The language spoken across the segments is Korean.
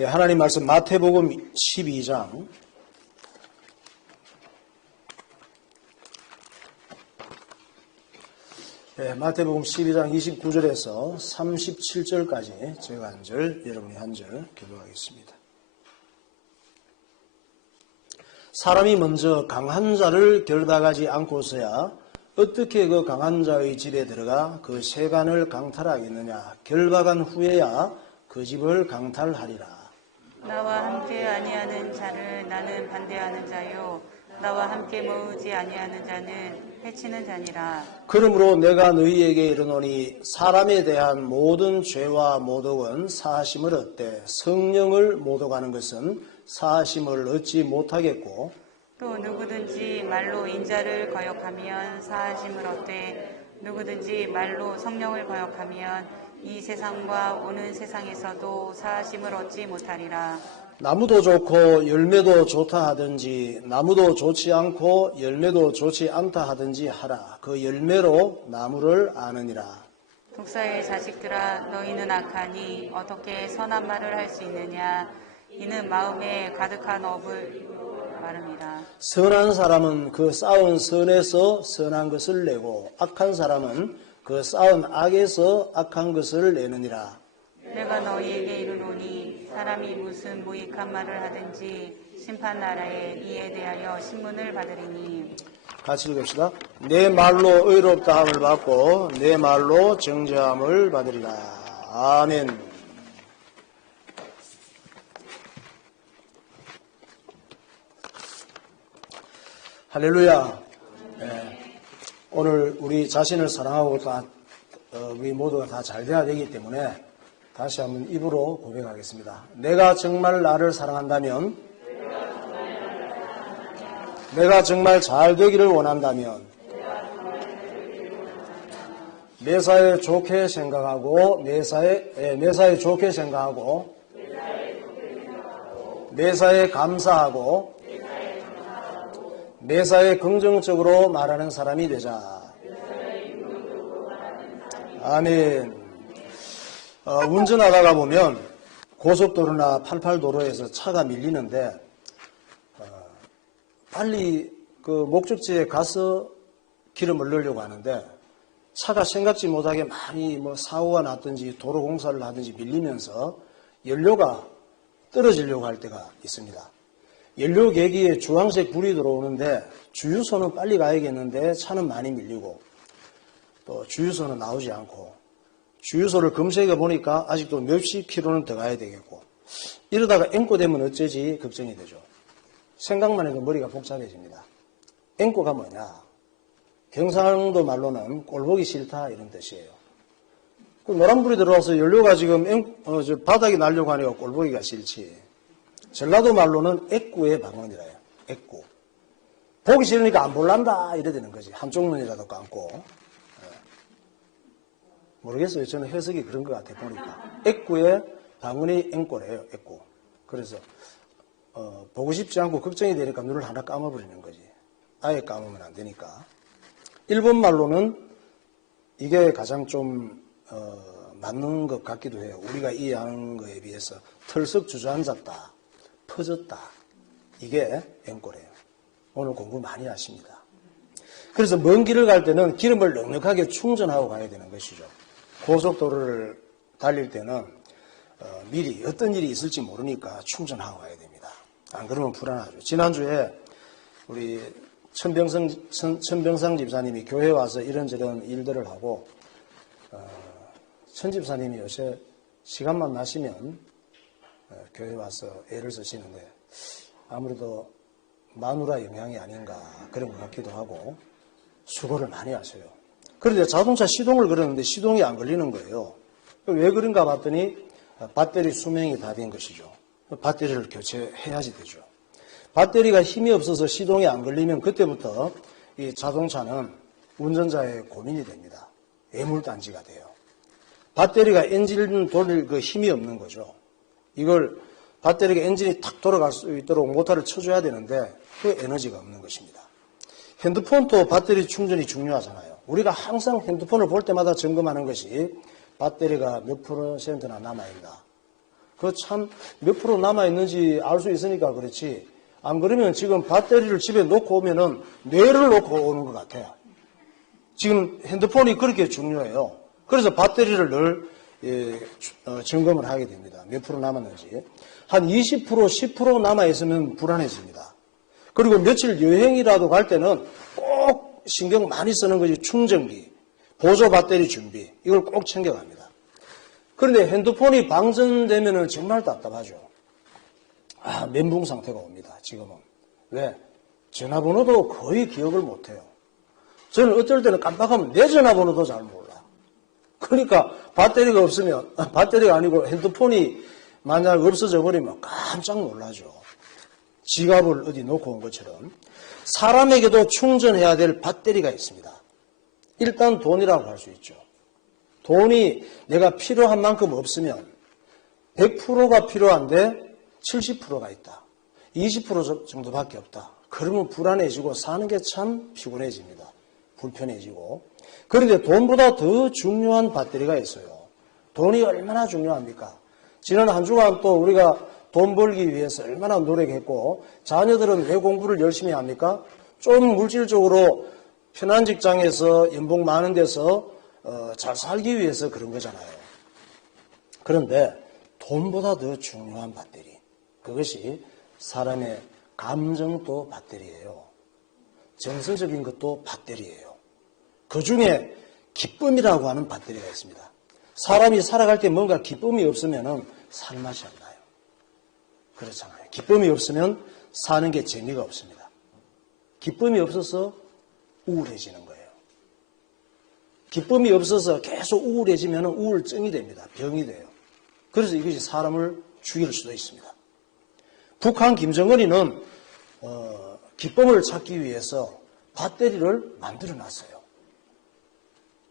네, 하나님 말씀 마태복음 12장 마태복음 12장 29절에서 37절까지 제가 한 절, 여러분이 한 절 교독하겠습니다. 사람이 먼저 강한 자를 결박하지 않고서야 어떻게 그 강한 자의 집에 들어가 그 세간을 강탈하겠느냐. 결박한 후에야 그 집을 강탈하리라. 나와 함께 아니하는 자를 나는 반대하는 자요 나와 함께 모으지 아니하는 자는 해치는 자니라. 그러므로 내가 너희에게 이르노니 사람에 대한 모든 죄와 모독은 사하심을 얻되 성령을 모독하는 것은 사하심을 얻지 못하겠고 또 누구든지 말로 인자를 거역하면 사하심을 얻되 누구든지 말로 성령을 거역하면 이 세상과 오는 세상에서도 사하심을 얻지 못하리라. 나무도 좋고 열매도 좋다 하든지 나무도 좋지 않고 열매도 좋지 않다 하든지 하라. 그 열매로 나무를 아느니라. 독사의 자식들아 너희는 악하니 어떻게 선한 말을 할 수 있느냐. 이는 마음에 가득한 업을 말음이라. 선한 사람은 그 쌓은 선에서 선한 것을 내고 악한 사람은 그 쌓은 악에서 악한 것을 내느니라. 내가 너희에게 이르노니 사람이 무슨 무익한 말을 하든지 심판나라에 이에 대하여 신문을 받으리니. 같이 읽읍시다. 내 말로 의롭다함을 받고 내 말로 정죄함을 받으리라. 아멘. 할렐루야. 오늘 우리 자신을 사랑하고 우리 모두가 다 잘 돼야 되기 때문에 다시 한번 입으로 고백하겠습니다. 내가 정말 나를 사랑한다면, 내가 정말 잘 되기를 원한다면, 매사에 좋게 생각하고, 매사에 좋게 생각하고, 매사에 감사하고, 매사에 긍정적으로 말하는 사람이 되자. 아멘. 운전하다가 보면 고속도로나 88도로에서 차가 밀리는데 빨리 그 목적지에 가서 기름을 넣으려고 하는데 차가 생각지 못하게 많이 사고가 났든지 도로 공사를 하든지 밀리면서 연료가 떨어지려고 할 때가 있습니다. 연료 계기에 주황색 불이 들어오는데 주유소는 빨리 가야겠는데 차는 많이 밀리고 또 주유소는 나오지 않고 주유소를 검색해 보니까 아직도 몇십 킬로는 더 가야 되겠고 이러다가 앵꼬되면 어쩌지 걱정이 되죠. 생각만 해도 머리가 복잡해집니다. 앵꼬가 뭐냐? 경상도 말로는 꼴보기 싫다 이런 뜻이에요. 그 노란불이 들어와서 연료가 지금 바닥에 날려고 하니까 꼴보기가 싫지. 전라도 말로는 애꾸의 방언이라요. 애꾸. 보기 싫으니까 안 볼란다 이래 되는 거지. 한쪽 눈이라도 감고. 모르겠어요. 저는 해석이 그런 것 같아 보니까. 애꾸의 방언이 앵꼬래요. 애꾸. 그래서 보고 싶지 않고 걱정이 되니까 눈을 하나 감아버리는 거지. 아예 감으면 안 되니까. 일본 말로는 이게 가장 좀 맞는 것 같기도 해요. 우리가 이해하는 거에 비해서 털썩 주저앉았다. 퍼졌다. 이게 앵꼬래요. 오늘 공부 많이 하십니다. 그래서 먼 길을 갈 때는 기름을 넉넉하게 충전하고 가야 되는 것이죠. 고속도로를 달릴 때는 미리 어떤 일이 있을지 모르니까 충전하고 가야 됩니다. 안 그러면 불안하죠. 지난주에 우리 천병상 집사님이 교회 와서 이런저런 일들을 하고 천 집사님이 요새 시간만 나시면 교회 와서 애를 쓰시는데 아무래도 마누라 영향이 아닌가 그런 것 같기도 하고 수고를 많이 하셔요. 그런데 자동차 시동을 걸었는데 시동이 안 걸리는 거예요. 왜 그런가 봤더니 배터리 수명이 다 된 것이죠. 배터리를 교체해야지 되죠. 배터리가 힘이 없어서 시동이 안 걸리면 그때부터 이 자동차는 운전자의 고민이 됩니다. 애물단지가 돼요. 배터리가 엔진 돌릴 그 힘이 없는 거죠. 이걸 배터리가 엔진이 탁 돌아갈 수 있도록 모터를 쳐줘야 되는데 그 에너지가 없는 것입니다. 핸드폰도 배터리 충전이 중요하잖아요. 우리가 항상 핸드폰을 볼 때마다 점검하는 것이 배터리가 몇 %나 남아있나. 그 참 몇 프로 남아있는지 알 수 있으니까 그렇지. 안 그러면 지금 배터리를 집에 놓고 오면은 뇌를 놓고 오는 것 같아요. 지금 핸드폰이 그렇게 중요해요. 그래서 배터리를 늘 점검을 하게 됩니다. 몇 프로 남았는지. 한 20%, 10% 남아있으면 불안해집니다. 그리고 며칠 여행이라도 갈 때는 꼭 신경 많이 쓰는 것이 충전기, 보조 배터리 준비, 이걸 꼭 챙겨갑니다. 그런데 핸드폰이 방전되면 정말 답답하죠. 멘붕 상태가 옵니다, 지금은. 왜? 전화번호도 거의 기억을 못해요. 저는 어떨 때는 깜빡하면 내 전화번호도 잘 몰라. 그러니까 배터리가 없으면, 배터리가 아니고 핸드폰이 만약 없어져 버리면 깜짝 놀라죠. 지갑을 어디 놓고 온 것처럼. 사람에게도 충전해야 될 배터리가 있습니다. 일단 돈이라고 할 수 있죠. 돈이 내가 필요한 만큼 없으면 100%가 필요한데 70%가 있다. 20% 정도밖에 없다. 그러면 불안해지고 사는 게 참 피곤해집니다. 불편해지고. 그런데 돈보다 더 중요한 배터리가 있어요. 돈이 얼마나 중요합니까? 지난 한 주간 또 우리가 돈 벌기 위해서 얼마나 노력했고, 자녀들은 왜 공부를 열심히 합니까? 좀 물질적으로 편한 직장에서 연봉 많은 데서 잘 살기 위해서 그런 거잖아요. 그런데 돈보다 더 중요한 배터리, 그것이 사람의 감정도 배터리예요. 정서적인 것도 배터리예요. 그 중에 기쁨이라고 하는 배터리가 있습니다. 사람이 살아갈 때 뭔가 기쁨이 없으면 살맛이 안 나요. 그렇잖아요. 기쁨이 없으면 사는 게 재미가 없습니다. 기쁨이 없어서 우울해지는 거예요. 기쁨이 없어서 계속 우울해지면 우울증이 됩니다. 병이 돼요. 그래서 이것이 사람을 죽일 수도 있습니다. 북한 김정은이는 기쁨을 찾기 위해서 배터리를 만들어 놨어요.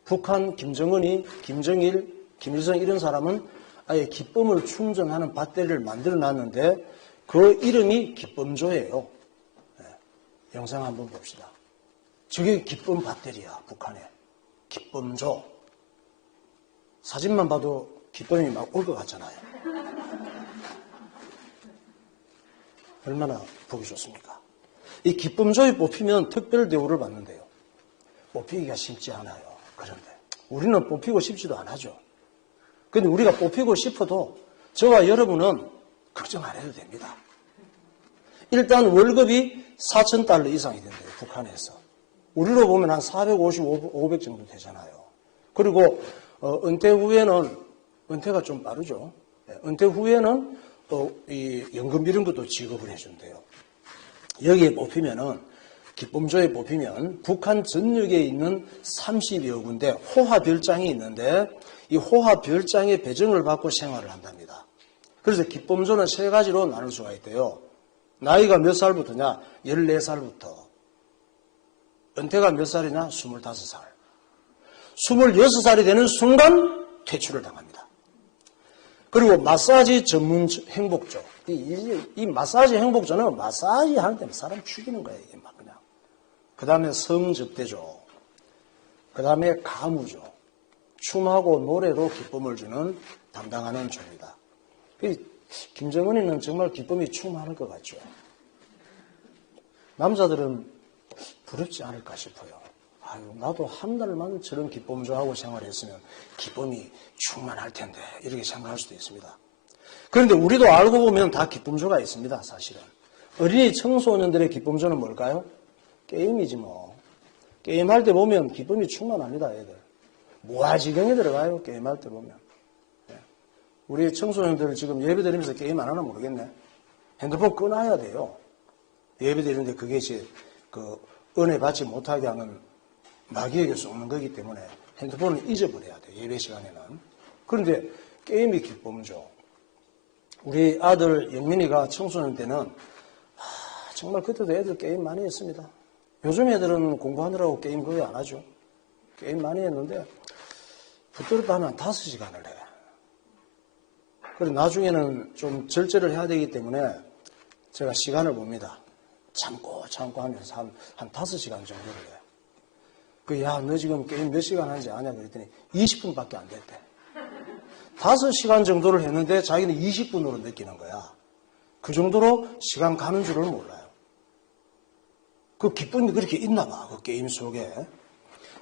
북한 김정은이, 김정일, 김일성 이런 사람은 아예 기쁨을 충전하는 배터리를 만들어 놨는데 그 이름이 기쁨조예요. 영상 한번 봅시다. 저게 기쁨 배터리야, 북한에. 기쁨조. 사진만 봐도 기쁨이 막 올 것 같잖아요. 얼마나 보기 좋습니까? 이 기쁨조에 뽑히면 특별 대우를 받는데요. 뽑히기가 쉽지 않아요. 그런데 우리는 뽑히고 싶지도 않아죠. 그런데 우리가 뽑히고 싶어도 저와 여러분은 걱정 안 해도 됩니다. 일단 월급이 4,000달러 이상이 된대요. 북한에서. 우리로 보면 한 450, 500 정도 되잖아요. 그리고 은퇴 후에는, 은퇴가 좀 빠르죠. 은퇴 후에는 또 이 연금 이런 것도 지급을 해준대요. 여기에 뽑히면은, 기쁨조에 뽑히면 북한 전역에 있는 30여 군데 호화별장이 있는데 이 호화별장의 배정을 받고 생활을 한답니다. 그래서 기쁨조는 세 가지로 나눌 수가 있대요. 나이가 몇 살부터냐? 14살부터. 은퇴가 몇 살이냐? 25살. 26살이 되는 순간 퇴출을 당합니다. 그리고 마사지 전문 행복조. 이 마사지 행복조는 마사지 하는데 사람 죽이는 거예요. 이게 막 그냥. 그 다음에 성접대조. 그 다음에 가무조. 춤하고 노래로 기쁨을 주는 담당하는 조입니다. 김정은이는 정말 기쁨이 충만할 것 같죠. 남자들은 부럽지 않을까 싶어요. 아유, 나도 한 달만 저런 기쁨조하고 생활했으면 기쁨이 충만할 텐데 이렇게 생각할 수도 있습니다. 그런데 우리도 알고 보면 다 기쁨조가 있습니다. 사실은. 어린이 청소년들의 기쁨조는 뭘까요? 게임이지 뭐. 게임할 때 보면 기쁨이 충만합니다. 애들. 무아지경에 들어가요. 게임할 때 보면. 우리 청소년들 지금 예배 드리면서 게임 안 하나 모르겠네. 핸드폰 꺼놔야 돼요. 예배 드리는데 그게 이제 은혜 받지 못하게 하는 마귀에게 쏘는 거기 때문에 핸드폰을 잊어버려야 돼요. 예배 시간에는. 그런데 게임이 기쁨이죠. 우리 아들 영민이가 청소년 때는 정말 그때도 애들 게임 많이 했습니다. 요즘 애들은 공부하느라고 게임 거의 안 하죠. 게임 많이 했는데 붙들었다 하면 5시간을 해. 그리고 나중에는 좀 절제를 해야 되기 때문에 제가 시간을 봅니다. 참고 하면서 한 5시간 정도를 해요. 야, 너 지금 게임 몇 시간 하는지 아냐? 그랬더니 20분밖에 안 됐대. 5시간 정도를 했는데 자기는 20분으로 느끼는 거야. 그 정도로 시간 가는 줄을 몰라요. 그 기쁨이 그렇게 있나 봐, 그 게임 속에.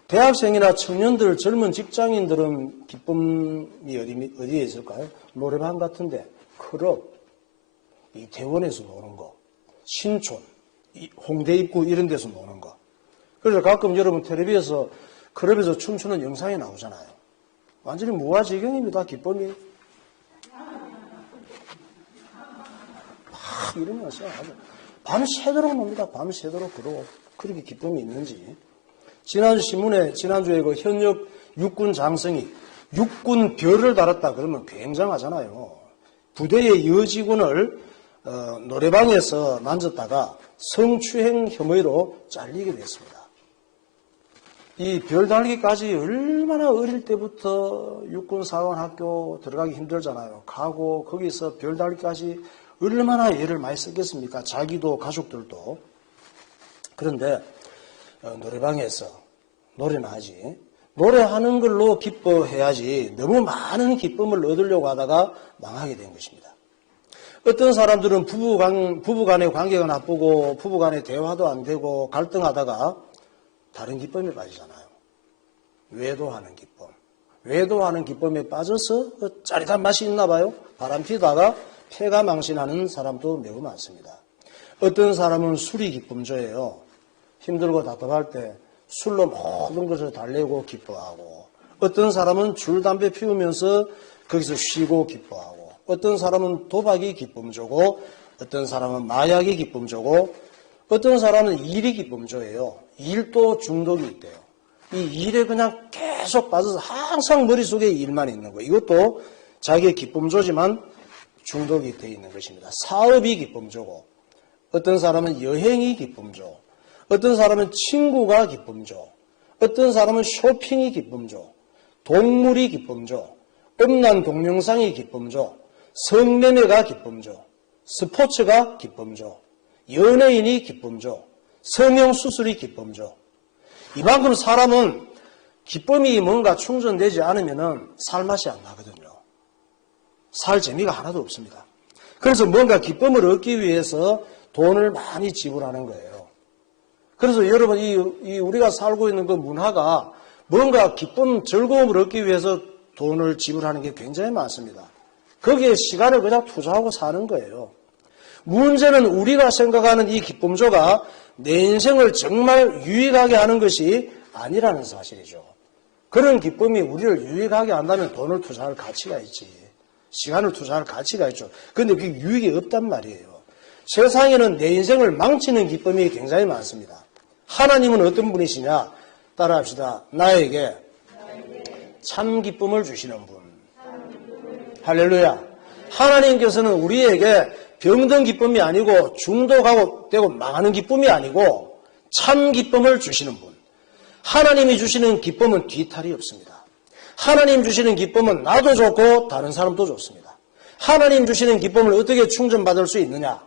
대학생이나 청년들, 젊은 직장인들은 기쁨이 어디에 있을까요? 노래방 같은데, 클럽, 이태원에서 노는 거, 신촌, 홍대 입구 이런 데서 노는 거. 그래서 가끔 여러분 텔레비에서 클럽에서 춤추는 영상이 나오잖아요. 완전히 무아지경입니다, 기쁨이. 막 이러면서 밤새도록 놉니다. 밤새도록 그러고 그렇게 기쁨이 있는지. 지난주에 그 현역 육군 장성이 육군 별을 달았다 그러면 굉장하잖아요. 부대의 여직원을 노래방에서 만졌다가 성추행 혐의로 잘리게 됐습니다. 이 별 달기까지 얼마나 어릴 때부터 육군사관학교 들어가기 힘들잖아요. 가고 거기서 별 달기까지 얼마나 애를 많이 썼겠습니까? 자기도 가족들도. 그런데 노래방에서 노래는 하지. 노래하는 걸로 기뻐해야지 너무 많은 기쁨을 얻으려고 하다가 망하게 된 것입니다. 어떤 사람들은 부부간의 관계가 나쁘고 부부간의 대화도 안 되고 갈등하다가 다른 기쁨에 빠지잖아요. 외도하는 기쁨. 외도하는 기쁨에 빠져서 짜릿한 맛이 있나 봐요. 바람 피다가 폐가 망신하는 사람도 매우 많습니다. 어떤 사람은 술이 기쁨조예요. 힘들고 답답할 때 술로 모든 것을 달래고 기뻐하고, 어떤 사람은 줄, 담배 피우면서 거기서 쉬고 기뻐하고, 어떤 사람은 도박이 기쁨조고, 어떤 사람은 마약이 기쁨조고, 어떤 사람은 일이 기쁨조예요. 일도 중독이 있대요. 이 일에 그냥 계속 빠져서 항상 머릿속에 일만 있는 거예요. 이것도 자기의 기쁨조지만 중독이 되어 있는 것입니다. 사업이 기쁨조고, 어떤 사람은 여행이 기쁨조, 어떤 사람은 친구가 기쁨조, 어떤 사람은 쇼핑이 기쁨조, 동물이 기쁨조, 음란 동영상이 기쁨조, 성매매가 기쁨조, 스포츠가 기쁨조, 연예인이 기쁨조, 성형수술이 기쁨조. 이만큼 사람은 기쁨이 뭔가 충전되지 않으면 살맛이 안 나거든요. 살 재미가 하나도 없습니다. 그래서 뭔가 기쁨을 얻기 위해서 돈을 많이 지불하는 거예요. 그래서 여러분, 우리가 살고 있는 그 문화가 뭔가 기쁨, 즐거움을 얻기 위해서 돈을 지불하는 게 굉장히 많습니다. 거기에 시간을 그냥 투자하고 사는 거예요. 문제는 우리가 생각하는 이 기쁨조가 내 인생을 정말 유익하게 하는 것이 아니라는 사실이죠. 그런 기쁨이 우리를 유익하게 한다면 돈을 투자할 가치가 있지. 시간을 투자할 가치가 있죠. 그런데 그게 유익이 없단 말이에요. 세상에는 내 인생을 망치는 기쁨이 굉장히 많습니다. 하나님은 어떤 분이시냐? 따라합시다. 나에게 참 기쁨을 주시는 분. 할렐루야. 하나님께서는 우리에게 병든 기쁨이 아니고 중독하고 되고 망하는 기쁨이 아니고 참 기쁨을 주시는 분. 하나님이 주시는 기쁨은 뒤탈이 없습니다. 하나님 주시는 기쁨은 나도 좋고 다른 사람도 좋습니다. 하나님 주시는 기쁨을 어떻게 충전받을 수 있느냐?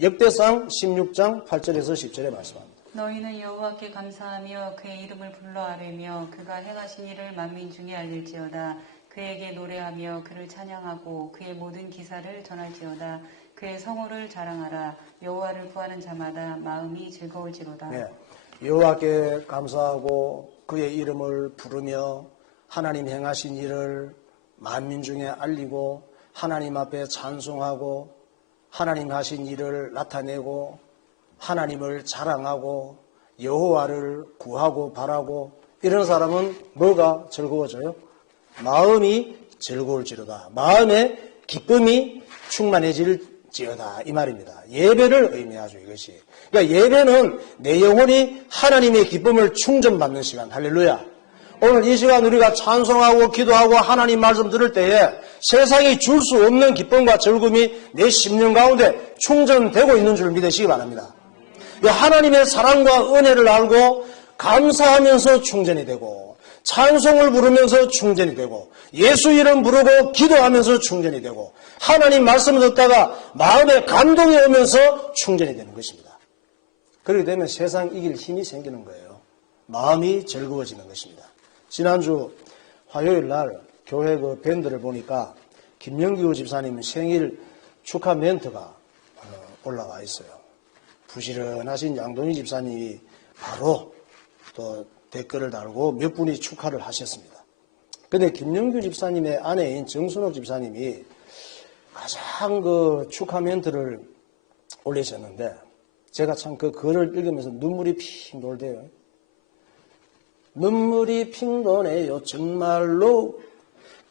역대상 16장 8절에서 10절에 말씀합니다. 너희는 여호와께 감사하며 그의 이름을 불러 아뢰며 그가 행하신 일을 만민 중에 알릴지어다. 그에게 노래하며 그를 찬양하고 그의 모든 기사를 전할지어다. 그의 성호를 자랑하라. 여호와를 구하는 자마다 마음이 즐거울지로다. 네, 여호와께 감사하고 그의 이름을 부르며 하나님 행하신 일을 만민 중에 알리고 하나님 앞에 찬송하고 하나님 하신 일을 나타내고 하나님을 자랑하고 여호와를 구하고 바라고 이런 사람은 뭐가 즐거워져요? 마음이 즐거울지로다. 마음에 기쁨이 충만해질지어다. 이 말입니다. 예배를 의미하죠, 이것이. 그러니까 예배는 내 영혼이 하나님의 기쁨을 충전받는 시간. 할렐루야. 오늘 이 시간 우리가 찬송하고 기도하고 하나님 말씀 들을 때에 세상이 줄 수 없는 기쁨과 즐거움이 내 심령 가운데 충전되고 있는 줄 믿으시기 바랍니다. 하나님의 사랑과 은혜를 알고 감사하면서 충전이 되고 찬송을 부르면서 충전이 되고 예수 이름 부르고 기도하면서 충전이 되고 하나님 말씀을 듣다가 마음에 감동이 오면서 충전이 되는 것입니다. 그렇게 되면 세상 이길 힘이 생기는 거예요. 마음이 즐거워지는 것입니다. 지난주 화요일 날 교회 그 밴드를 보니까 김영규 집사님 생일 축하 멘트가 올라와 있어요. 부지런하신 양동희 집사님이 바로 또 댓글을 달고 몇 분이 축하를 하셨습니다. 근데 김영규 집사님의 아내인 정순옥 집사님이 가장 그 축하 멘트를 올리셨는데 제가 참 그 글을 읽으면서 눈물이 핑 돌대요. 눈물이 핑 도네요. 정말로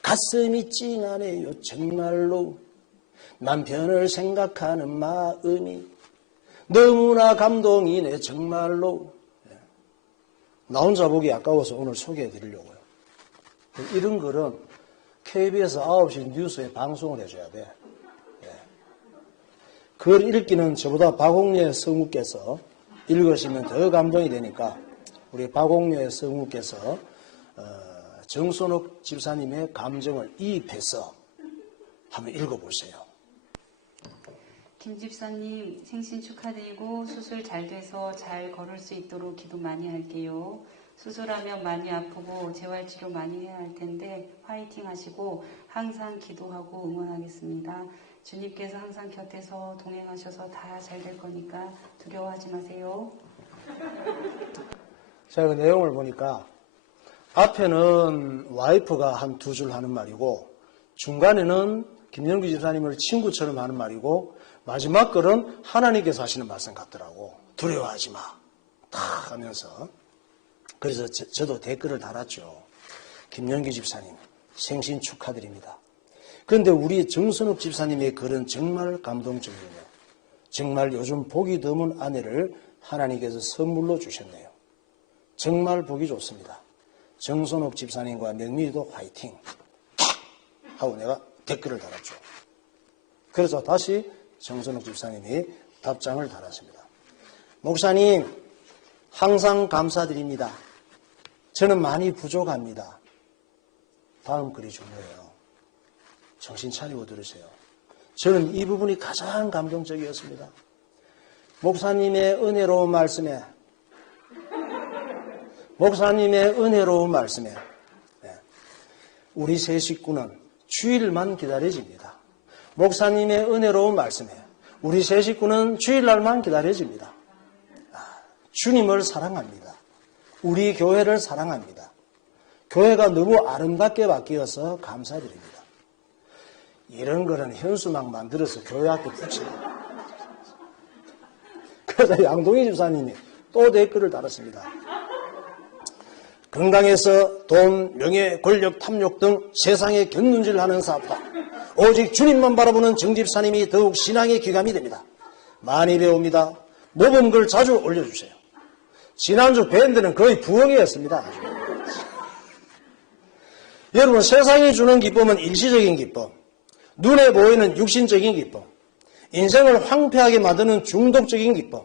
가슴이 찡하네요. 정말로 남편을 생각하는 마음이 너무나 감동이네. 정말로. 나 혼자 보기 아까워서 오늘 소개해 드리려고요. 이런 글은 KBS 9시 뉴스에 방송을 해줘야 돼. 글 읽기는 저보다 박옥녀 성우께서 읽으시면 더 감동이 되니까 우리 박옥녀 성우께서 정선옥 집사님의 감정을 이입해서 한번 읽어보세요. 김 집사님 생신 축하드리고 수술 잘 돼서 잘 걸을 수 있도록 기도 많이 할게요. 수술하면 많이 아프고 재활치료 많이 해야 할 텐데 화이팅 하시고 항상 기도하고 응원하겠습니다. 주님께서 항상 곁에서 동행하셔서 다 잘 될 거니까 두려워하지 마세요. 제가 그 내용을 보니까 앞에는 와이프가 한 두 줄 하는 말이고 중간에는 김영규 집사님을 친구처럼 하는 말이고 마지막 글은 하나님께서 하시는 말씀 같더라고. 두려워하지 마. 탁 하면서. 그래서 저도 댓글을 달았죠. 김영규 집사님 생신 축하드립니다. 그런데 우리 정선욱 집사님의 글은 정말 감동적이네요. 정말 요즘 복이 드문 아내를 하나님께서 선물로 주셨네요. 정말 보기 좋습니다. 정선욱 집사님과 명미도 화이팅 하고 내가 댓글을 달았죠. 그래서 다시 정선욱 집사님이 답장을 달았습니다. 목사님 항상 감사드립니다. 저는 많이 부족합니다. 다음 글이 중요해요. 정신 차리고 들으세요. 저는 이 부분이 가장 감동적이었습니다. 목사님의 은혜로운 말씀에 우리 세 식구는 주일만 기다려집니다. 목사님의 은혜로운 말씀에 우리 세 식구는 주일날만 기다려집니다. 주님을 사랑합니다. 우리 교회를 사랑합니다. 교회가 너무 아름답게 바뀌어서 감사드립니다. 이런 거는 현수막 만들어서 교회 앞에 붙입니다. 그래서 양동희 집사님이 또 댓글을 달았습니다. 건강해서 돈, 명예, 권력, 탐욕 등 세상에 곁눈질하는 사업다. 오직 주님만 바라보는 정 집사님이 더욱 신앙의 귀감이 됩니다. 많이 배웁니다. 모범글 자주 올려주세요. 지난주 밴드는 거의 부흥이었습니다. 여러분, 세상이 주는 기쁨은 일시적인 기쁨, 눈에 보이는 육신적인 기쁨, 인생을 황폐하게 만드는 중독적인 기쁨,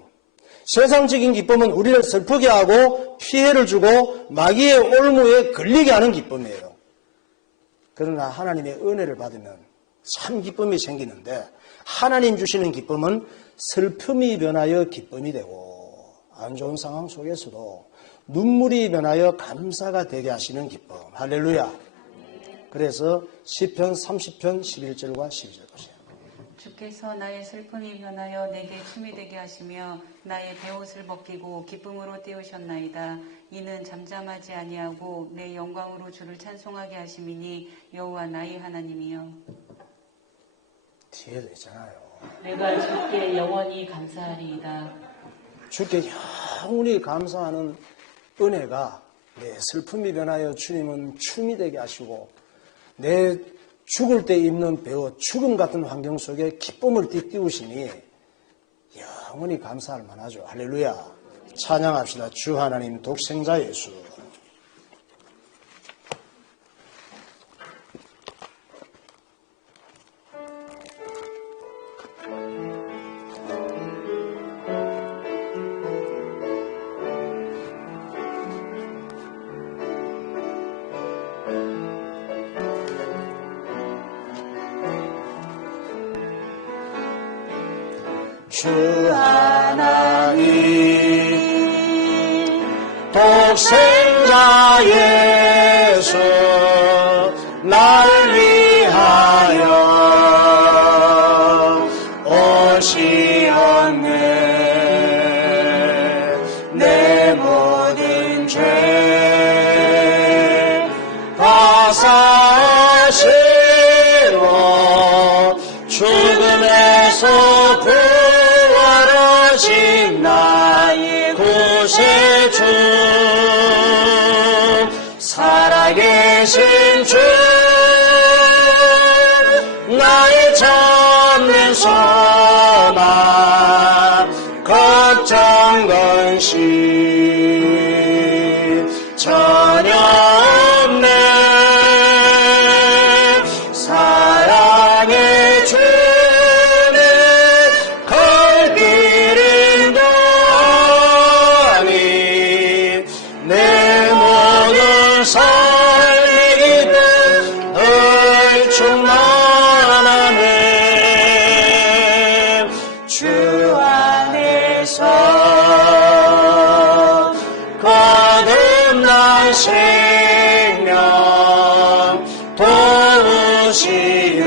세상적인 기쁨은 우리를 슬프게 하고 피해를 주고 마귀의 올무에 걸리게 하는 기쁨이에요. 그러나 하나님의 은혜를 받으면 참 기쁨이 생기는데 하나님 주시는 기쁨은 슬픔이 변하여 기쁨이 되고 안 좋은 상황 속에서도 눈물이 변하여 감사가 되게 하시는 기쁨. 할렐루야. 그래서 시편 30편 11절과 12절 보세요. 주께서 나의 슬픔이 변하여 내게 춤이 되게 하시며 나의 베옷을 벗기고 기쁨으로 띄우셨나이다. 이는 잠잠하지 아니하고 내 영광으로 주를 찬송하게 하심이니 여호와 나의 하나님이여. 뒤에도 있잖아요. 내가 주께 영원히 감사하리이다. 주께 영원히 감사하는 은혜가 내 슬픔이 변하여 주님은 춤이 되게 하시고 내 죽을 때 입는 베옷, 죽음 같은 환경 속에 기쁨을 띠띠우시니 영원히 감사할 만하죠. 할렐루야. 찬양합시다. 주 하나님 독생자 예수. 주 하나님 독생자 예수 날 위하여 오시었네. 내 모든 죄 다 사시고 죽음에서 부활하신 나의 구세주, 살아계신 주, 나의 참된 소망, 걱정 근심 전혀 없네. 사랑의 주는 갈 길은 아니 내 모든 삶의 기쁨 늘 충만하네. 주 안에서 거듭난 생명 도우시어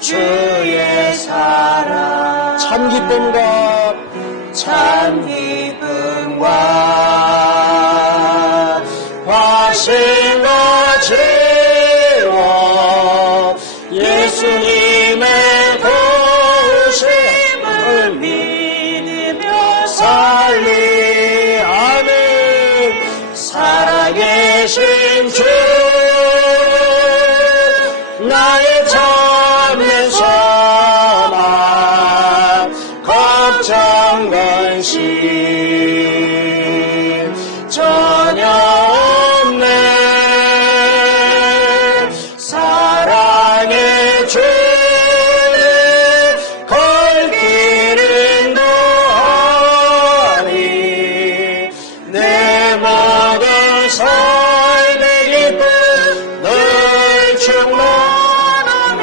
주의 사랑 참 기쁨과 화신과 지워 예수님의 도우심을 믿으며 살리. 아멘. 살아계신 주, 나의 참된 소망, 걱정 근심 전혀 없네. 사랑의 주는 갈 길은 아니 내 모든 삶의 기쁨 늘 충만하네.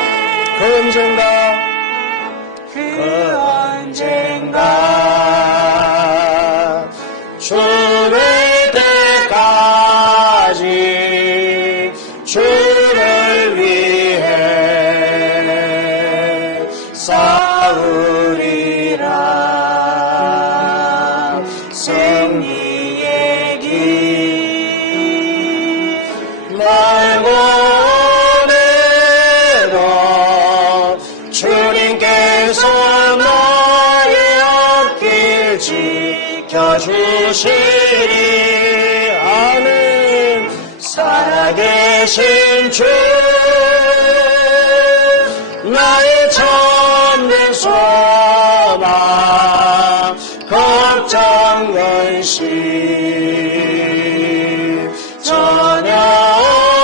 그 언젠가 주를 때까지 주를 위해 싸우리라. 승리의 길 멀고 오늘도 주님께서 나의 앞길 지켜주시리. 아멘. 살아계신 주, 나의 참된 소망, 걱정 근심 전혀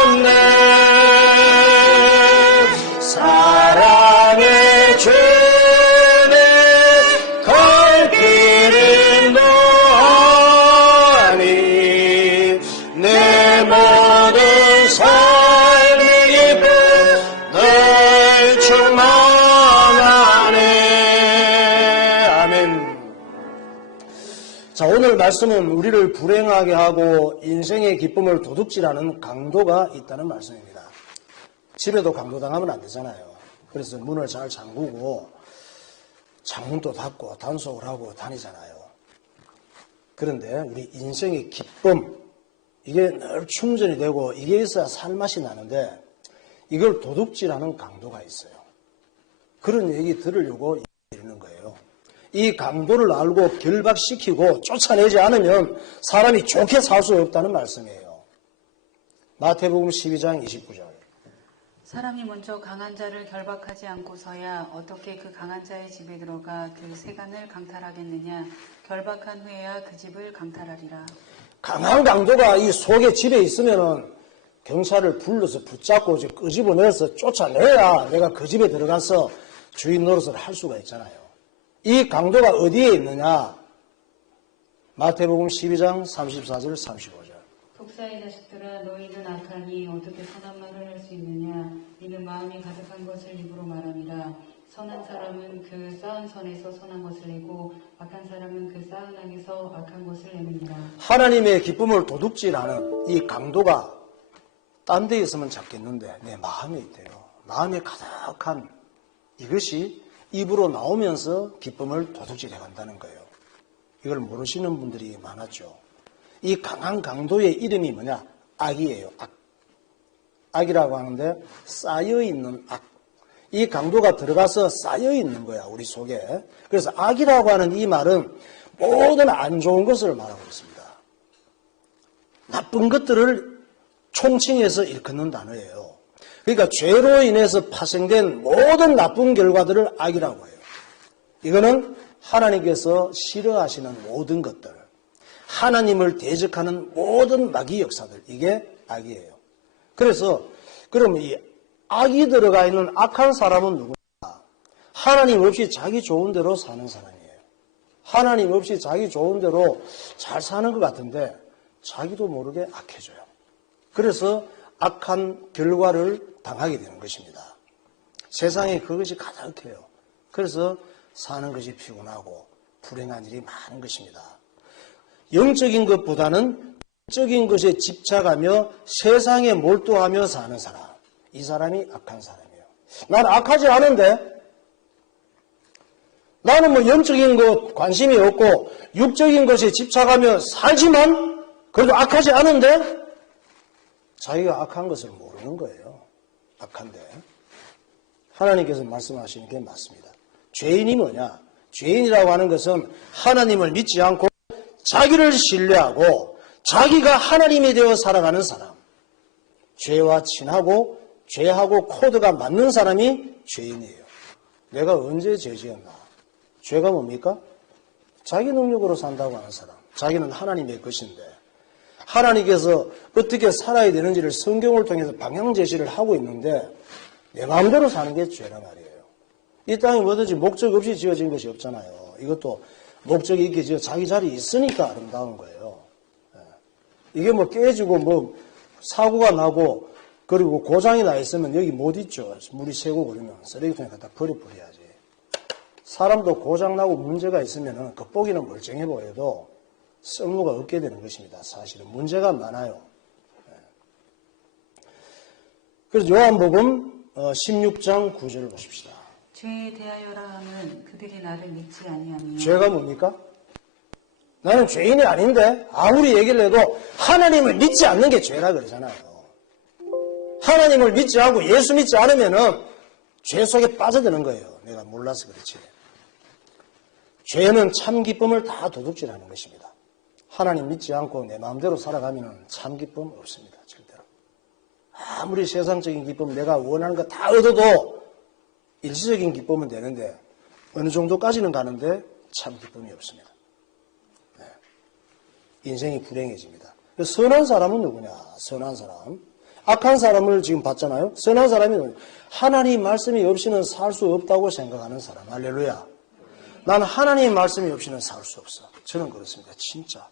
없네. 사랑의 주는 갈 길은 아니 내 모든 삶의 기쁨 늘 충만하네. 아멘. 자, 오늘 말씀은 우리를 불행하게 하고 인생의 기쁨을 도둑질하는 강도가 있다는 말씀입니다. 집에도 강도당하면 안 되잖아요. 그래서 문을 잘 잠그고 창문도 닫고 단속을 하고 다니잖아요. 그런데 우리 인생의 기쁨, 이게 늘 충전이 되고 이게 있어야 살맛이 나는데 이걸 도둑질하는 강도가 있어요. 그런 얘기 들으려고 드리는 거예요. 이 강도를 알고 결박시키고 쫓아내지 않으면 사람이 좋게 살 수 없다는 말씀이에요. 마태복음 12장 29절. 사람이 먼저 강한 자를 결박하지 않고서야 어떻게 그 강한 자의 집에 들어가 그 세간을 강탈하겠느냐. 결박한 후에야 그 집을 강탈하리라. 강한 강도가 이 속에 집에 있으면은 경찰을 불러서 붙잡고 끄집어내서 쫓아내야 내가 그 집에 들어가서 주인 노릇을 할 수가 있잖아요. 이 강도가 어디에 있느냐? 마태복음 12장 34절 35절. 독사의 자식들아, 너희는 악하니 어떻게 선한 말을 할 수 있느냐? 이는 마음이 가득한 것을 입으로 말함이라. 선한 사람은 그 쌓은 선에서 선한 것을 내고 악한 사람은 그 쌓은 악에서 악한 것을 내느니라. 하나님의 기쁨을 도둑질하는 이 강도가 딴 데 있으면 잡겠는데 내 마음에 있대요. 마음에 가득한 이것이 입으로 나오면서 기쁨을 도둑질해 간다는 거예요. 이걸 모르시는 분들이 많았죠. 이 강한 강도의 이름이 뭐냐? 악이에요. 악. 악이라고 하는데 쌓여있는 악. 이 강도가 들어가서 쌓여있는 거야, 우리 속에. 그래서 악이라고 하는 이 말은 모든 안 좋은 것을 말하고 있습니다. 나쁜 것들을 총칭해서 일컫는 단어예요. 그러니까 죄로 인해서 파생된 모든 나쁜 결과들을 악이라고 해요. 이거는 하나님께서 싫어하시는 모든 것들, 하나님을 대적하는 모든 마귀 역사들, 이게 악이에요. 그래서 그럼 이 악이 들어가 있는 악한 사람은 누구냐? 하나님 없이 자기 좋은 대로 사는 사람이에요. 하나님 없이 자기 좋은 대로 잘 사는 것 같은데 자기도 모르게 악해져요. 그래서 악한 결과를 당하게 되는 것입니다. 세상에 그것이 가득해요. 그래서 사는 것이 피곤하고 불행한 일이 많은 것입니다. 영적인 것보다는 영적인 것에 집착하며 세상에 몰두하며 사는 사람, 이 사람이 악한 사람이에요. 난 악하지 않은데, 나는 뭐 영적인 것 관심이 없고 육적인 것에 집착하며 살지만 그래도 악하지 않은데 자기가 악한 것을 모르는 거예요. 악한데. 하나님께서 말씀하시는 게 맞습니다. 죄인이 뭐냐? 죄인이라고 하는 것은 하나님을 믿지 않고 자기를 신뢰하고 자기가 하나님이 되어 살아가는 사람. 죄와 친하고 죄하고 코드가 맞는 사람이 죄인이에요. 내가 언제 죄 지었나? 죄가 뭡니까? 자기 능력으로 산다고 하는 사람. 자기는 하나님의 것인데 하나님께서 어떻게 살아야 되는지를 성경을 통해서 방향 제시를 하고 있는데 내 마음대로 사는 게 죄란 말이에요. 이 땅에 뭐든지 목적 없이 지어진 것이 없잖아요. 이것도 목적이 있게 지어 자기 자리에 있으니까 아름다운 거예요. 이게 뭐 깨지고 뭐 사고가 나고 그리고 고장이 나 있으면 여기 못 있죠. 물이 새고 그러면 쓰레기통에 갖다 버려야지. 사람도 고장나고 문제가 있으면 겉보기는 멀쩡해 보여도 쓸모가 없게 되는 것입니다. 사실은 문제가 많아요. 그래서 요한복음 16장 9절을 보십시다. 죄에 대하여라 함은 그들이 나를 믿지 아니하며. 죄가 뭡니까? 나는 죄인이 아닌데 아무리 얘기를 해도 하나님을 믿지 않는 게 죄라 그러잖아요. 하나님을 믿지 않고 예수 믿지 않으면은 죄 속에 빠져드는 거예요. 내가 몰라서 그렇지. 죄는 참 기쁨을 다 도둑질하는 것입니다. 하나님 믿지 않고 내 마음대로 살아가면 참 기쁨 없습니다. 절대로. 아무리 세상적인 기쁨 내가 원하는 거 다 얻어도 일시적인 기쁨은 되는데 어느 정도까지는 가는데 참 기쁨이 없습니다. 네. 인생이 불행해집니다. 선한 사람은 누구냐? 선한 사람. 악한 사람을 지금 봤잖아요. 선한 사람이 누구냐? 하나님 말씀이 없이는 살 수 없다고 생각하는 사람. 할렐루야. 난 하나님 말씀이 없이는 살 수 없어. 저는 그렇습니다. 진짜.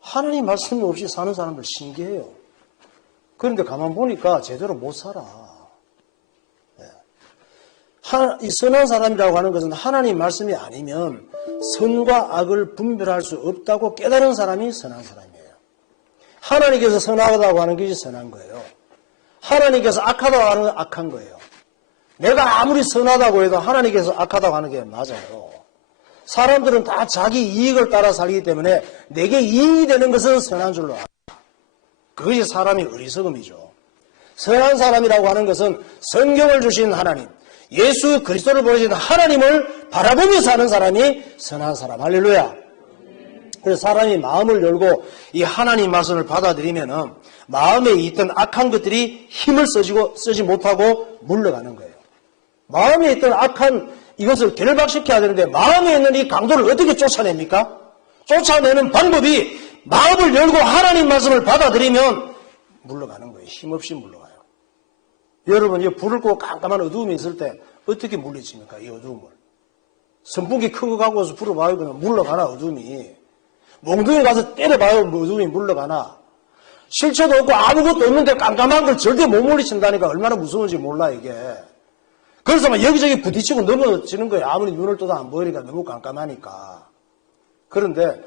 하나님 말씀이 없이 사는 사람들 신기해요. 그런데 가만 보니까 제대로 못 살아. 이 선한 사람이라고 하는 것은 하나님 말씀이 아니면 선과 악을 분별할 수 없다고 깨달은 사람이 선한 사람이에요. 하나님께서 선하다고 하는 것이 선한 거예요. 하나님께서 악하다고 하는 건 악한 거예요. 내가 아무리 선하다고 해도 하나님께서 악하다고 하는 게 맞아요. 사람들은 다 자기 이익을 따라 살기 때문에 내게 이익이 되는 것은 선한 줄로 압니다. 그것이 사람의 어리석음이죠. 선한 사람이라고 하는 것은 성경을 주신 하나님, 예수 그리스도를 보내신 하나님을 바라보며 사는 사람이 선한 사람. 할렐루야. 그래서 사람이 마음을 열고 이 하나님 말씀을 받아들이면 마음에 있던 악한 것들이 힘을 쓰지 못하고 물러가는 거예요. 마음에 있던 악한 이것을 결박시켜야 되는데 마음에 있는 이 강도를 어떻게 쫓아냅니까? 쫓아내는 방법이 마음을 열고 하나님 말씀을 받아들이면 물러가는 거예요. 힘없이 물러가요. 여러분, 이 불을 끄고 깜깜한 어두움이 있을 때 어떻게 물리칩니까? 이 어두움을. 선풍기 크고 갖고 와서 불어봐요. 그냥 물러가나, 어두움이. 몽둥이 가서 때려봐요. 어두움이 물러가나. 실체도 없고 아무것도 없는데 깜깜한 걸 절대 못 물리친다니까 얼마나 무서운지 몰라, 이게. 그래서 막 여기저기 부딪히고 넘어지는 거예요. 아무리 눈을 떠도 안 보이니까 너무 깜깜하니까. 그런데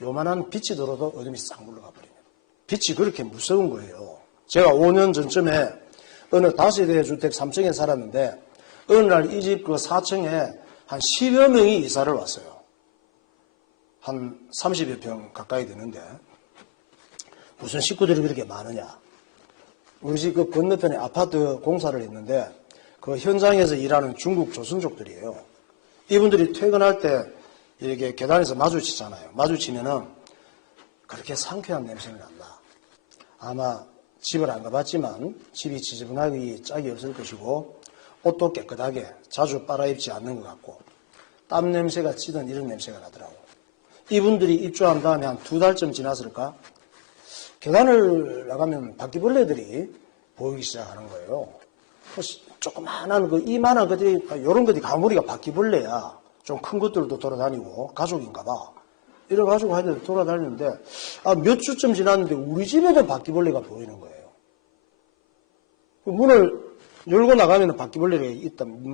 요만한 빛이 들어도 어둠이 싹 물러가 버립니다. 빛이 그렇게 무서운 거예요. 제가 5년 전쯤에 어느 다세대 주택 3층에 살았는데 어느 날 이 집 그 4층에 한 10여 명이 이사를 왔어요. 한 30여 평 가까이 되는데 무슨 식구들이 그렇게 많으냐. 우리 집 그 건너편에 아파트 공사를 했는데 그 현장에서 일하는 중국 조선족들이에요. 이분들이 퇴근할 때 이렇게 계단에서 마주치잖아요. 마주치면은 그렇게 상쾌한 냄새가 난다. 아마 집을 안 가봤지만 집이 지저분하기 짝이 없을 것이고 옷도 깨끗하게 자주 빨아입지 않는 것 같고 땀 냄새가 치던 이런 냄새가 나더라고. 이분들이 입주한 다음에 한 2달쯤 지났을까? 계단을 나가면 바퀴벌레들이 보이기 시작하는 거예요. 조그마한 이만한 것들이 이런 것들이 가물이가 바퀴벌레야. 좀 큰 것들도 돌아다니고 가족인가 봐. 이래가지고 하여튼 돌아다니는데 몇 주쯤 지났는데 우리 집에도 바퀴벌레가 보이는 거예요. 문을 열고 나가면 바퀴벌레가 있었단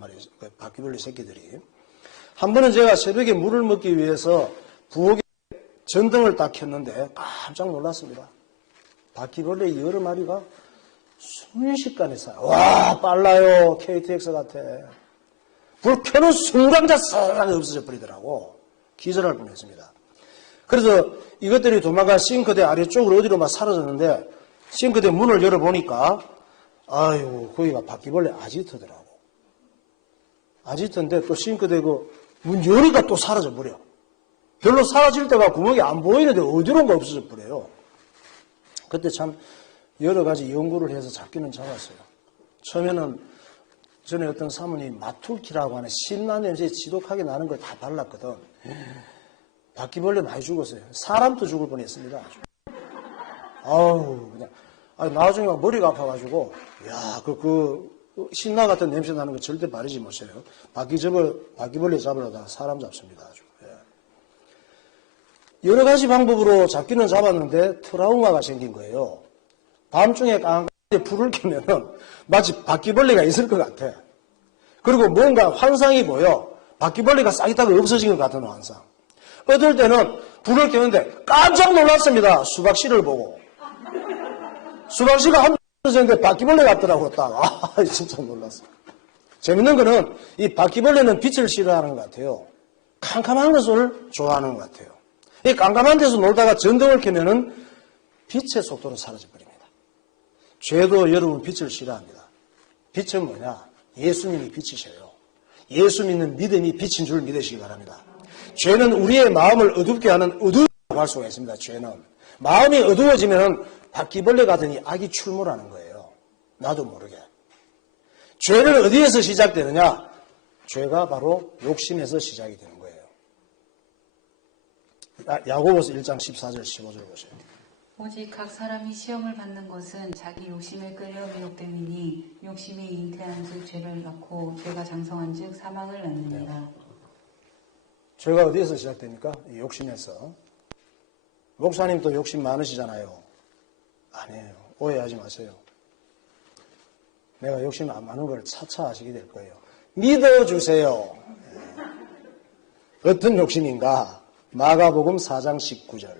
말이에요. 바퀴벌레 새끼들이. 한 번은 제가 새벽에 물을 먹기 위해서 부엌에 전등을 딱 켰는데 깜짝 놀랐습니다. 바퀴벌레 여러 마리가 순식간에 쌓여. 와, 빨라요. KTX 같아. 불 켜는 순간 싹 없어져 버리더라고. 기절할 뻔했습니다. 그래서 이것들이 도망가 싱크대 아래쪽으로 어디로 막 사라졌는데 싱크대 문을 열어보니까 아유, 거기가 바퀴벌레 아지트더라고. 아지트인데 또 싱크대 그 문 여니까 또 사라져 버려. 별로 사라질 때가 구멍이 안 보이는데 어디론가 없어져 버려요. 그때 참 여러 가지 연구를 해서 잡기는 잡았어요. 처음에는 전에 어떤 사모님 마툴키라고 하는 신나 냄새 지독하게 나는 걸 다 발랐거든. 바퀴벌레 많이 죽었어요. 사람도 죽을 뻔했습니다. 아주. 아우 그냥 나중에 머리가 아파가지고 야 그 신나 같은 냄새 나는 거 절대 바르지 마세요. 바퀴벌레 잡으려다가 사람 잡습니다. 아주. 예. 여러 가지 방법으로 잡기는 잡았는데 트라우마가 생긴 거예요. 밤중에 깜깜하게 불을 켜면은 마치 바퀴벌레가 있을 것 같아. 그리고 뭔가 환상이 보여. 바퀴벌레가 싹 있다가 없어진 것 같은 환상. 어떨 때는 불을 켜는데 깜짝 놀랐습니다. 수박씨를 보고. 수박씨가 한 번 떨어졌는데 바퀴벌레 같더라고 딱. 진짜 놀랐어. 재밌는 거는 이 바퀴벌레는 빛을 싫어하는 것 같아요. 캄캄한 것을 좋아하는 것 같아요. 이 깜깜한 데서 놀다가 전등을 켜면은 빛의 속도로 사라져버립니다. 죄도 여러분 빛을 싫어합니다. 빛은 뭐냐? 예수님이 빛이셔요. 예수 믿는 믿음이 빛인 줄 믿으시기 바랍니다. 죄는 우리의 마음을 어둡게 하는 어두움이라고 할 수가 있습니다. 죄는. 마음이 어두워지면 바퀴벌레 같은 이 악이 출몰하는 거예요. 나도 모르게. 죄는 어디에서 시작되느냐? 죄가 바로 욕심에서 시작이 되는 거예요. 야고보서 1장 14절 15절 보세요. 오직 각 사람이 시험을 받는 것은 자기 욕심에 끌려 미혹됨이니 욕심이 잉태한 즉 죄를 낳고 죄가 장성한 즉 사망을 낳느니라. 네. 죄가 어디에서 시작됩니까? 욕심에서. 목사님도 욕심 많으시잖아요. 아니에요. 오해하지 마세요. 내가 욕심 안 많은 걸 차차 아시게 될 거예요. 믿어주세요. 어떤 욕심인가? 마가복음 4장 19절.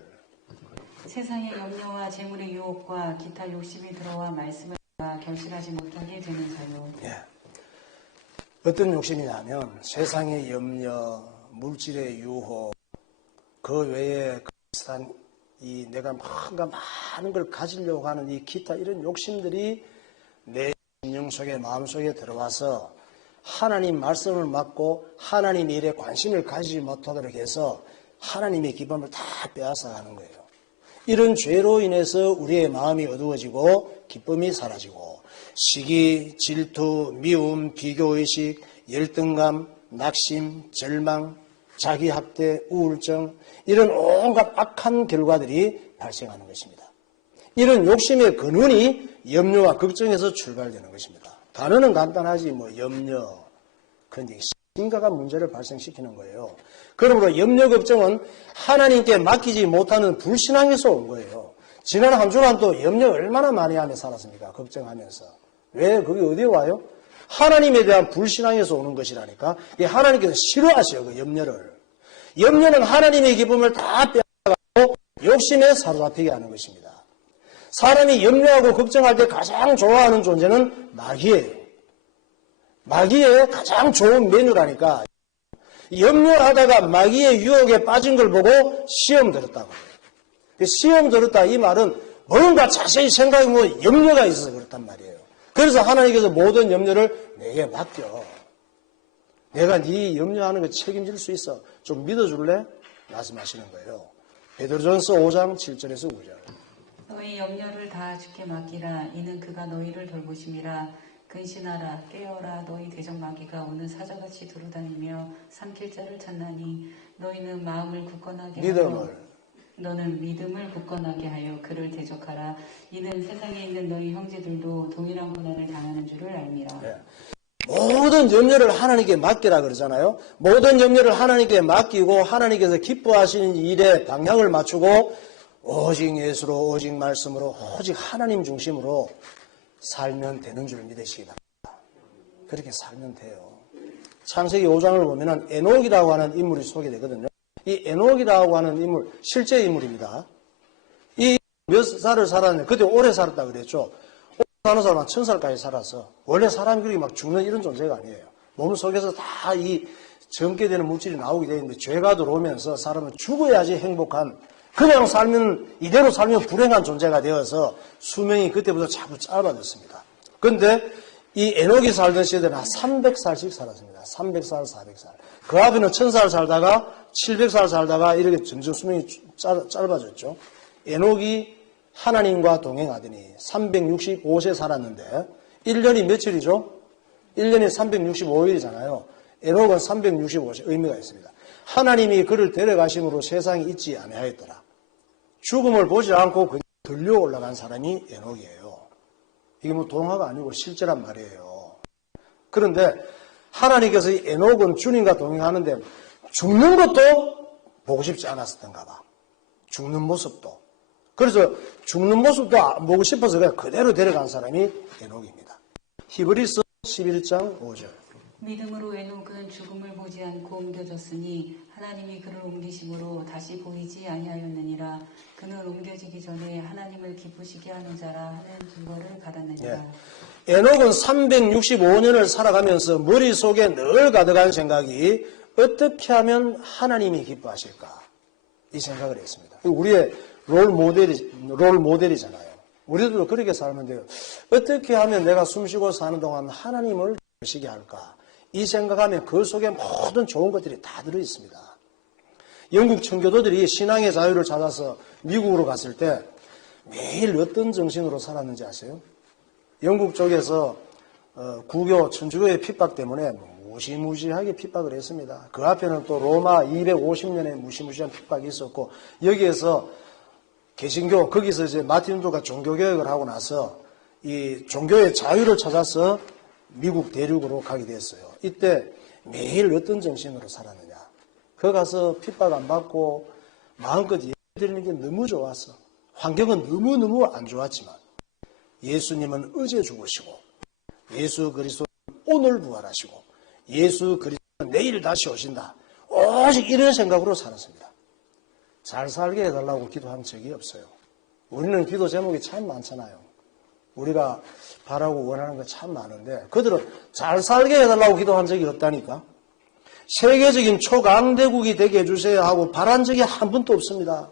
세상의 염려와 재물의 유혹과 기타 욕심이 들어와 말씀을 결실하지 못하게 되는 자요. 예. 어떤 욕심이냐면 세상의 염려, 물질의 유혹, 그 외에 비슷한 내가 뭔가 많은 걸 가지려고 하는 이 기타 이런 욕심들이 내 심령 속에 마음 속에 들어와서 하나님 말씀을 맡고 하나님 일에 관심을 가지지 못하도록 해서 하나님의 기쁨을 다 빼앗아가는 거예요. 이런 죄로 인해서 우리의 마음이 어두워지고 기쁨이 사라지고 시기, 질투, 미움, 비교의식, 열등감, 낙심, 절망, 자기학대, 우울증 이런 온갖 악한 결과들이 발생하는 것입니다. 이런 욕심의 근원이 염려와 걱정에서 출발되는 것입니다. 단어는 간단하지 염려, 그런데 심각한 문제를 발생시키는 거예요. 그러므로 염려, 걱정은 하나님께 맡기지 못하는 불신앙에서 온 거예요. 지난 한 주간도 염려 얼마나 많이 하며 살았습니까? 걱정하면서. 왜? 그게 어디에 와요? 하나님에 대한 불신앙에서 오는 것이라니까. 하나님께서 싫어하셔요, 그 염려를. 염려는 하나님의 기쁨을 다 빼앗아가고 욕심에 사로잡히게 하는 것입니다. 사람이 염려하고 걱정할 때 가장 좋아하는 존재는 마귀예요. 마귀의 가장 좋은 메뉴라니까. 염려하다가 마귀의 유혹에 빠진 걸 보고 시험 들었다고. 시험 들었다 이 말은 뭔가 자세히 생각해보면 염려가 있어서 그렇단 말이에요. 그래서 하나님께서 모든 염려를 내게 맡겨. 내가 네 염려하는 거 책임질 수 있어. 좀 믿어줄래? 말씀하시는 거예요. 베드로전서 5장 7절에서 9절. 너희 염려를 다 주께 맡기라. 이는 그가 너희를 돌보심이라. 근신하라. 깨어라. 너희 대적 마귀가 오는 사자같이 두루다니며 삼킬 자를 찾나니 너희는 마음을 굳건하게 하여 너는 믿음을 굳건하게 하여 그를 대적하라. 이는 세상에 있는 너희 형제들도 동일한 고난을 당하는 줄을 알미라. 네. 모든 염려를 하나님께 맡기라 그러잖아요. 모든 염려를 하나님께 맡기고 하나님께서 기뻐하시는 일에 방향을 맞추고 오직 예수로 오직 말씀으로 오직 하나님 중심으로 살면 되는 줄 믿으시기 바랍니다. 그렇게 살면 돼요. 창세기 5장을 보면은 에녹이라고 하는 인물이 소개되거든요. 이 에녹이라고 하는 인물 실제 인물입니다. 이 몇 살을 살았는데 그때 오래 살았다 그랬죠. 사는 사람은 1000살까지 살았어. 원래 사람이 그렇게 막 죽는 이런 존재가 아니에요. 몸 속에서 다 이 젊게 되는 물질이 나오게 되어 있는데 죄가 들어오면서 사람은 죽어야지 행복한 그냥 살면 이대로 살면 불행한 존재가 되어서 수명이 그때부터 자꾸 짧아졌습니다. 그런데 이 에녹이 살던 시대는 한 300살씩 살았습니다. 300살, 400살. 그 앞에는 1000살 살다가 700살 살다가 이렇게 점점 수명이 짧아졌죠. 에녹이 하나님과 동행하더니 365세 살았는데 1년이 며칠이죠? 1년이 365일이잖아요. 에녹은 365세 의미가 있습니다. 하나님이 그를 데려가심으로 세상이 있지 아니하였더라. 죽음을 보지 않고 그냥 들려 올라간 사람이 에녹이에요. 이게 뭐 동화가 아니고 실제란 말이에요. 그런데 하나님께서 이 에녹은 주님과 동행하는데 죽는 것도 보고 싶지 않았었던가 봐. 죽는 모습도. 그래서 죽는 모습도 보고 싶어서 그냥 그대로 데려간 사람이 에녹입니다. 히브리서 11장 5절. 믿음으로 에녹은 죽음을 보지 않고 옮겨졌으니 하나님이 그를 옮기심으로 다시 보이지 아니하였느니라. 그는 옮겨지기 전에 하나님을 기쁘시게 하는 자라 하는 증거를 받았느니라. 예. 에녹은 365년을 살아가면서 머릿속에 늘 가득한 생각이 어떻게 하면 하나님이 기뻐하실까? 이 생각을 했습니다. 우리의 롤 모델이잖아요. 우리들도 그렇게 살면 돼요. 어떻게 하면 내가 숨쉬고 사는 동안 하나님을 기쁘시게 할까? 이 생각하면 그 속에 모든 좋은 것들이 다 들어있습니다. 영국 청교도들이 신앙의 자유를 찾아서 미국으로 갔을 때 매일 어떤 정신으로 살았는지 아세요? 영국 쪽에서 구교, 천주교의 핍박 때문에 무시무시하게 핍박을 했습니다. 그 앞에는 또 로마 250년의 무시무시한 핍박이 있었고 여기에서 개신교, 거기서 이제 마틴 루터가 종교개혁을 하고 나서 이 종교의 자유를 찾아서 미국 대륙으로 가게 됐어요. 이때 매일 어떤 정신으로 살았느냐. 거기 가서 핍박 안 받고 마음껏 예배드리는 게 너무 좋았어. 환경은 너무너무 안 좋았지만 예수님은 어제 죽으시고 예수 그리스도는 오늘 부활하시고 예수 그리스도는 내일 다시 오신다. 오직 이런 생각으로 살았습니다. 잘 살게 해달라고 기도한 적이 없어요. 우리는 기도 제목이 참 많잖아요. 우리가 바라고 원하는 거 참 많은데 그들은 잘 살게 해달라고 기도한 적이 없다니까. 세계적인 초강대국이 되게 해주세요 하고 바란 적이 한 번도 없습니다.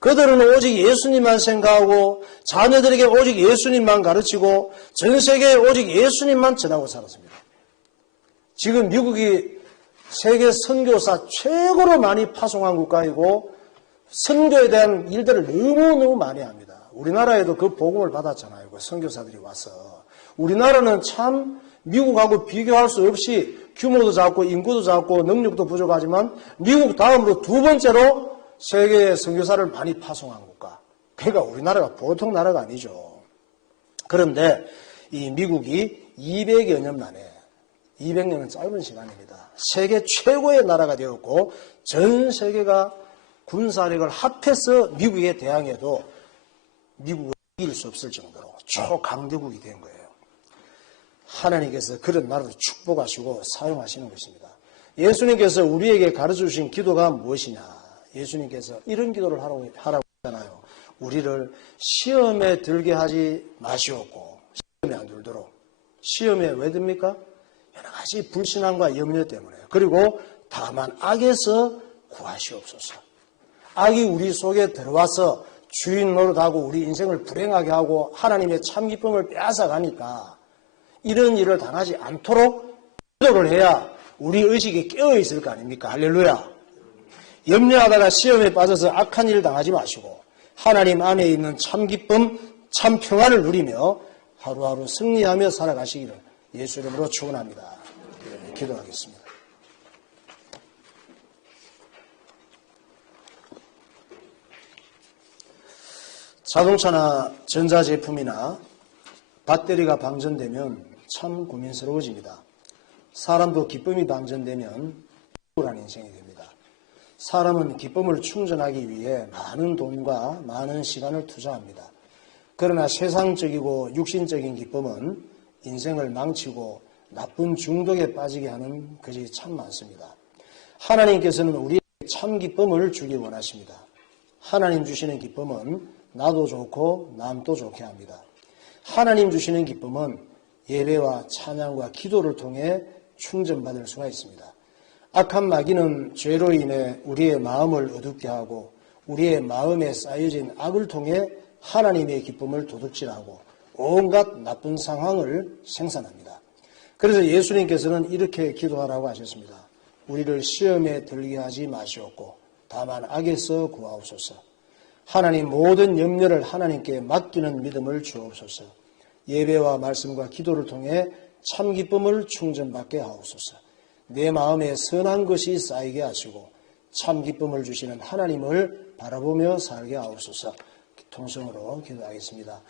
그들은 오직 예수님만 생각하고 자녀들에게 오직 예수님만 가르치고 전 세계에 오직 예수님만 전하고 살았습니다. 지금 미국이 세계 선교사 최고로 많이 파송한 국가이고 선교에 대한 일들을 너무너무 많이 합니다. 우리나라에도 그 복음을 받았잖아요. 그 선교사들이 와서. 우리나라는 참 미국하고 비교할 수 없이 규모도 작고 인구도 작고 능력도 부족하지만 미국 다음으로 두 번째로 세계의 선교사를 많이 파송한 국가. 그러니까 우리나라가 보통 나라가 아니죠. 그런데 이 미국이 200여 년 만에 200년은 짧은 시간입니다. 세계 최고의 나라가 되었고 전 세계가 군사력을 합해서 미국에 대항해도 미국을 이길 수 없을 정도로 초강대국이 된 거예요. 하나님께서 그런 나라를 축복하시고 사용하시는 것입니다. 예수님께서 우리에게 가르쳐주신 기도가 무엇이냐? 예수님께서 이런 기도를 하라고 했잖아요. 우리를 시험에 들게 하지 마시옵고, 시험에 안 들도록. 시험에 왜 듭니까? 여러 가지 불신앙과 염려 때문에. 그리고 다만 악에서 구하시옵소서. 악이 우리 속에 들어와서 주인 노릇하고 우리 인생을 불행하게 하고 하나님의 참 기쁨을 빼앗아가니까 이런 일을 당하지 않도록 기도를 해야 우리 의식이 깨어있을 거 아닙니까? 할렐루야. 염려하다가 시험에 빠져서 악한 일을 당하지 마시고 하나님 안에 있는 참 기쁨, 참 평안을 누리며 하루하루 승리하며 살아가시기를 예수 이름으로 축원합니다. 기도하겠습니다. 자동차나 전자제품이나 배터리가 방전되면 참 고민스러워집니다. 사람도 기쁨이 방전되면 우울한 인생이 됩니다. 사람은 기쁨을 충전하기 위해 많은 돈과 많은 시간을 투자합니다. 그러나 세상적이고 육신적인 기쁨은 인생을 망치고 나쁜 중독에 빠지게 하는 것이 참 많습니다. 하나님께서는 우리에게 참 기쁨을 주기 원하십니다. 하나님 주시는 기쁨은 나도 좋고 남도 좋게 합니다. 하나님 주시는 기쁨은 예배와 찬양과 기도를 통해 충전받을 수가 있습니다. 악한 마귀는 죄로 인해 우리의 마음을 어둡게 하고 우리의 마음에 쌓여진 악을 통해 하나님의 기쁨을 도둑질하고 온갖 나쁜 상황을 생산합니다. 그래서 예수님께서는 이렇게 기도하라고 하셨습니다. 우리를 시험에 들게 하지 마시옵고 다만 악에서 구하옵소서. 하나님 모든 염려를 하나님께 맡기는 믿음을 주옵소서. 예배와 말씀과 기도를 통해 참 기쁨을 충전받게 하옵소서. 내 마음에 선한 것이 쌓이게 하시고 참 기쁨을 주시는 하나님을 바라보며 살게 하옵소서. 통성으로 기도하겠습니다.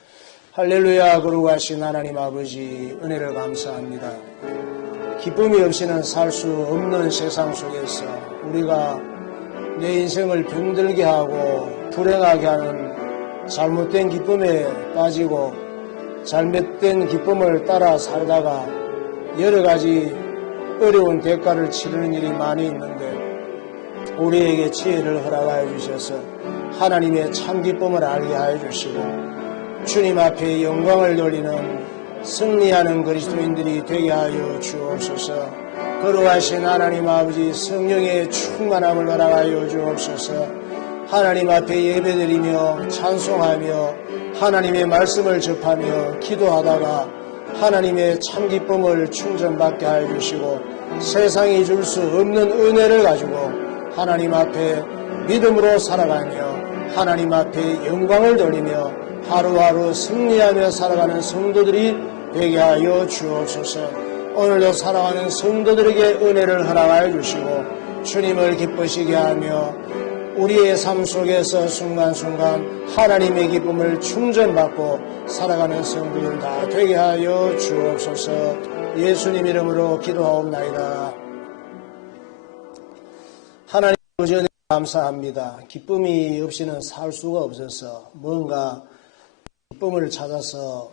할렐루야. 거룩하신 하나님 아버지 은혜를 감사합니다. 기쁨이 없이는 살 수 없는 세상 속에서 우리가 내 인생을 병들게 하고 불행하게 하는 잘못된 기쁨에 빠지고 잘못된 기쁨을 따라 살다가 여러 가지 어려운 대가를 치르는 일이 많이 있는데 우리에게 지혜를 허락하여 주셔서 하나님의 참 기쁨을 알게 하여 주시고 주님 앞에 영광을 돌리는 승리하는 그리스도인들이 되게 하여 주옵소서. 거룩하신 하나님 아버지 성령의 충만함을 허락하여 주옵소서. 하나님 앞에 예배드리며 찬송하며 하나님의 말씀을 접하며 기도하다가 하나님의 참 기쁨을 충전받게 하여 주시고 세상이 줄 수 없는 은혜를 가지고 하나님 앞에 믿음으로 살아가며 하나님 앞에 영광을 돌리며 하루하루 승리하며 살아가는 성도들이 되게 하여 주옵소서. 오늘도 살아가는 성도들에게 은혜를 허락하여 주시고 주님을 기쁘시게 하며 우리의 삶 속에서 순간순간 하나님의 기쁨을 충전받고 살아가는 성도들 다 되게 하여 주옵소서. 예수님 이름으로 기도하옵나이다. 하나님 아버지 은혜 감사합니다. 기쁨이 없이는 살 수가 없어서 뭔가 기쁨을 찾아서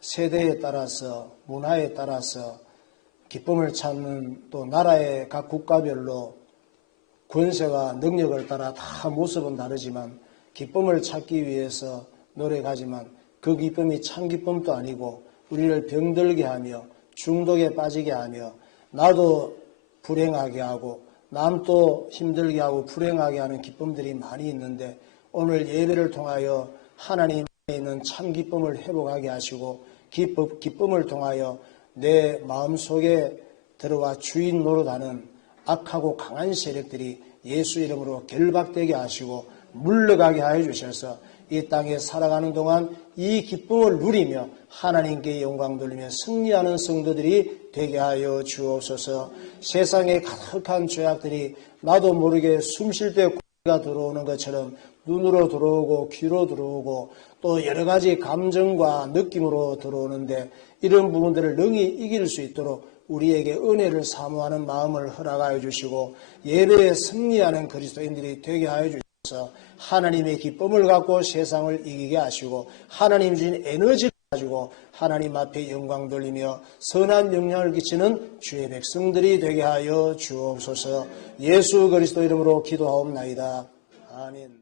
세대에 따라서 문화에 따라서 기쁨을 찾는 또 나라의 각 국가별로 권세와 능력을 따라 다 모습은 다르지만 기쁨을 찾기 위해서 노력하지만 그 기쁨이 참 기쁨도 아니고 우리를 병들게 하며 중독에 빠지게 하며 나도 불행하게 하고 남도 힘들게 하고 불행하게 하는 기쁨들이 많이 있는데 오늘 예배를 통하여 하나님 안에 있는 참 기쁨을 회복하게 하시고 기쁨을 통하여 내 마음속에 들어와 주인 노릇하는 악하고 강한 세력들이 예수 이름으로 결박되게 하시고 물러가게 하여 주셔서 이 땅에 살아가는 동안 이 기쁨을 누리며 하나님께 영광 돌리며 승리하는 성도들이 되게 하여 주옵소서. 세상에 가득한 죄악들이 나도 모르게 숨 쉴 때 고기가 들어오는 것처럼 눈으로 들어오고 귀로 들어오고 또 여러 가지 감정과 느낌으로 들어오는데 이런 부분들을 능히 이길 수 있도록 우리에게 은혜를 사모하는 마음을 허락하여 주시고 예배에 승리하는 그리스도인들이 되게 하여 주셔서 하나님의 기쁨을 갖고 세상을 이기게 하시고 하나님 주신 에너지를 가지고 하나님 앞에 영광 돌리며 선한 영향을 끼치는 주의 백성들이 되게 하여 주옵소서. 예수 그리스도 이름으로 기도하옵나이다. 아멘.